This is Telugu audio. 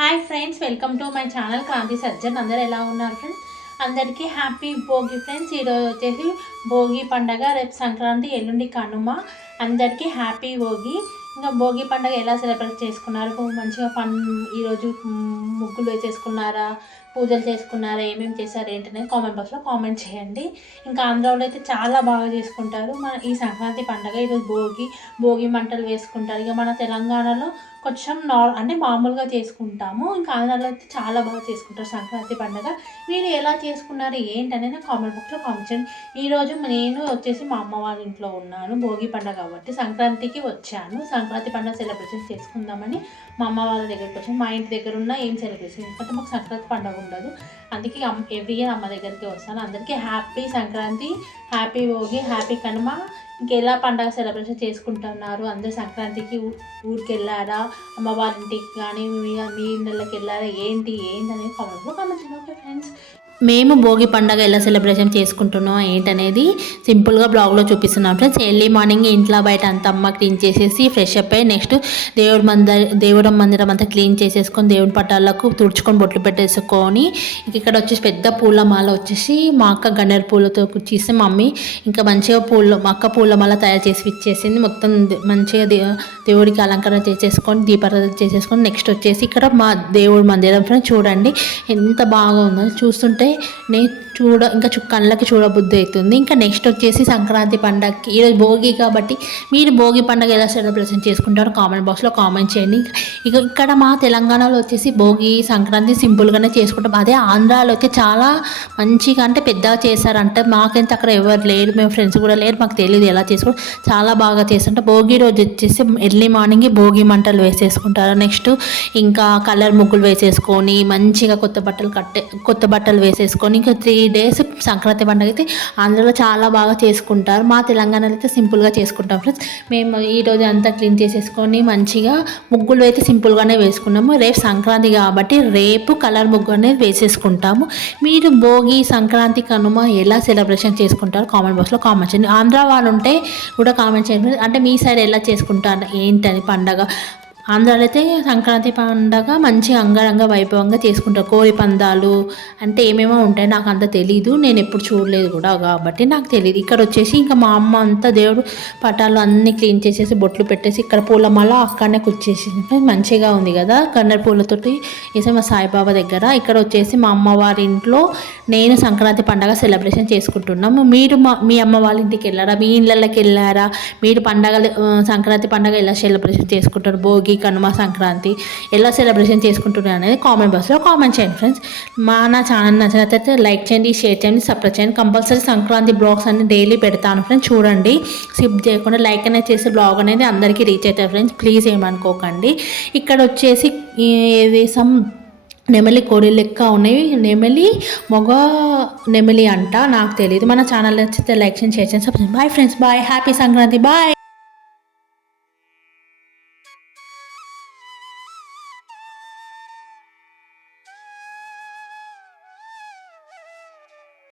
Hi friends, welcome to my channel Kranti Sajjan. అందరు ఎలా ఉన్నారు ఫ్రెండ్స్? అందరికీ హ్యాపీ భోగి ఫ్రెండ్స్. ఈరోజు వచ్చేసి భోగి పండగ, రేపు సంక్రాంతి, ఎల్లుండి కనుమ. అందరికీ హ్యాపీ భోగి. ఇంకా భోగి పండుగ ఎలా సెలబ్రేట్ చేసుకున్నారు? మంచిగా ఈరోజు ముగ్గులు వేసేసుకున్నారా, పూజలు చేసుకున్నారా, ఏమేమి చేశారు ఏంటనేది కామెంట్ బాక్స్లో కామెంట్ చేయండి. ఇంకా ఆంధ్రాలో అయితే చాలా బాగా చేసుకుంటారు మన ఈ సంక్రాంతి పండుగ. ఈరోజు భోగి మంటలు వేసుకుంటారు. ఇక మన తెలంగాణలో కొంచెం అంటే మామూలుగా చేసుకుంటాము. ఇంకా ఆంధ్రాలో అయితే చాలా బాగా చేసుకుంటారు సంక్రాంతి పండుగ. మీరు ఎలా చేసుకున్నారు ఏంటనేది నా కామెంట్ బాక్స్లో కామెంట్ చేయండి. ఈరోజు నేను వచ్చేసి మా అమ్మ వాళ్ళ ఇంట్లో ఉన్నాను. భోగి పండుగ కాబట్టి సంక్రాంతికి వచ్చాను. సంక్రాంతి పండుగ సెలబ్రేషన్ చేసుకుందామని మా అమ్మ వాళ్ళ దగ్గరికి వచ్చాను. మా ఇంటి దగ్గర ఉన్న ఏం సెలబ్రేషన్, ఎందుకంటే మాకు సంక్రాంతి పండుగ ఉండదు. అందుకే ఎవ్రీ ఇయర్ అమ్మ దగ్గరికి వస్తాను. అందరికీ happy Sankranti, happy Bhogi, happy Kanuma. ఇంకెలా పండుగ సెలబ్రేషన్ చేసుకుంటున్నారు? అందరు సంక్రాంతికి ఊరికి వెళ్ళారా, అమ్మ వాళ్ళ ఇంటికి కానీ మీ ఇళ్ళకి వెళ్ళారా, ఏంటి అనేది కామెంట్లో కామెంట్ చేయండి. ఓకే ఫ్రెండ్స్, మేము భోగి పండుగ ఎలా సెలబ్రేషన్ చేసుకుంటున్నాం ఏంటనేది సింపుల్గా బ్లాగ్లో చూపిస్తున్నాం ఫ్రెండ్స్. ఎర్లీ మార్నింగ్ ఇంట్లో బయట అంతా అమ్మ క్లీన్ చేసేసి ఫ్రెష్ అప్ అయ్యి నెక్స్ట్ దేవుడు మందిరం అంతా క్లీన్ చేసేసుకొని దేవుడి పటాలకు తుడుచుకొని బొట్లు పెట్టేసుకొని ఇక్కడ వచ్చేసి పెద్ద పూలమాల వచ్చేసి మా అక్క గన్నేరు పూలతో కుచ్చేసి మమ్మీ ఇంకా మంచిగా మా అక్క పూలమాల తయారు చేసి ఇచ్చేసింది. మొత్తం మంచిగా దేవుడికి అలంకరణ చేసేసుకొని దీపారాధన చేసేసుకొని నెక్స్ట్ వచ్చేసి ఇక్కడ మా దేవుడి మందిరం ఫ్రెండ్స్ చూడండి ఎంత బాగా ఉందో. చూస్తుంటే ఇంకా కళ్ళకి చూడబుద్ధి అవుతుంది. ఇంకా నెక్స్ట్ వచ్చేసి సంక్రాంతి పండగకి ఈరోజు భోగి కాబట్టి మీరు భోగి పండుగ ఎలా సెలబ్రేషన్ చేసుకుంటారో కామెంట్ బాక్స్లో కామెంట్ చేయండి. ఇక ఇక్కడ మా తెలంగాణలో వచ్చేసి భోగి సంక్రాంతి సింపుల్గానే చేసుకుంటాం. అదే ఆంధ్రాలో అయితే చాలా మంచిగా అంటే పెద్దగా చేశారంటే మాకైతే అక్కడ ఎవరు లేరు, మేము ఫ్రెండ్స్ కూడా లేరు, మాకు తెలియదు ఎలా చేసుకోవడం. చాలా బాగా చేస్తుంటే భోగి రోజు వచ్చేసి ఎర్లీ మార్నింగ్ భోగి మంటలు వేసేసుకుంటారు. నెక్స్ట్ ఇంకా కలర్ ముగ్గులు వేసేసుకొని మంచిగా కొత్త బట్టలు వేసేసుకొని ఇంకా 3 days సంక్రాంతి పండుగ అయితే ఆంధ్రలో చాలా బాగా చేసుకుంటారు. మా తెలంగాణలో అయితే సింపుల్గా చేసుకుంటాం ఫ్రెండ్స్. మేము ఈరోజు అంతా క్లీన్ చేసేసుకొని మంచిగా ముగ్గులు అయితే సింపుల్గానే వేసుకున్నాము. రేపు సంక్రాంతి కాబట్టి రేపు కలర్ ముగ్గు అనేది వేసేసుకుంటాము. మీరు భోగి సంక్రాంతి కనుమ ఎలా సెలబ్రేషన్ చేసుకుంటారో కామెంట్ బాక్స్లో కామెంట్ చేయండి. ఆంధ్ర వాళ్ళు ఉంటే కూడా కామెంట్ చేయండి. అంటే మీ సైడ్ ఎలా చేసుకుంటారు ఏంటని పండగ. ఆంధ్రాలో అయితే సంక్రాంతి పండుగ మంచిగా అంగరంగ వైభవంగా చేసుకుంటారు. కోడి పందాలు అంటే ఏమేమో ఉంటాయి, నాకు అంత తెలీదు, నేను ఎప్పుడు చూడలేదు కూడా కాబట్టి నాకు తెలియదు. ఇక్కడ వచ్చేసి ఇంకా మా అమ్మ అంతా దేవుడు పటాలు అన్నీ క్లీన్ చేసేసి బొట్లు పెట్టేసి ఇక్కడ పూలమాల అక్కడనే కుచ్చేసింది. మంచిగా ఉంది కదా, కన్నెర పూలతోటి వేసే మా సాయిబాబా దగ్గర. ఇక్కడ వచ్చేసి మా అమ్మ వారి ఇంట్లో నేను సంక్రాంతి పండుగ సెలబ్రేషన్ చేసుకుంటున్నాము. మీరు మీ అమ్మ వాళ్ళ ఇంటికి వెళ్ళారా, మీ ఇళ్ళకి వెళ్ళారా, మీరు సంక్రాంతి పండుగ ఎలా సెలబ్రేషన్ చేసుకుంటారు, భోగి కనుమ సంక్రాంతి ఎలా సెలబ్రేషన్ చేసుకుంటున్నారు అనేది కామెంట్ బాక్స్లో కామెంట్ చేయండి ఫ్రెండ్స్. నా ఛానల్ నచ్చినట్లయితే లైక్ చేయండి, షేర్ చేయండి, సబ్స్క్రైబ్ చేయండి. కంపల్సరీ సంక్రాంతి బ్లాగ్స్ అన్ని డైలీ పెడతాను ఫ్రెండ్స్. చూడండి, స్కిప్ చేయకుండా లైక్ అనేది చేసే బ్లాగ్ అనేది అందరికీ రీచ్ అవుతుంది ఫ్రెండ్స్. ప్లీజ్ ఏమనుకోకండి. ఇక్కడ వచ్చేసి నెమలి కోడి లెక్క ఉన్నాయి. నెమలి మగ నెమలి అంట, నాకు తెలియదు. మన ఛానల్ నచ్చితే లైక్ చేయండి, షేర్ చేయండి, subscribe. Bye friends, bye, happy Sankranti, bye.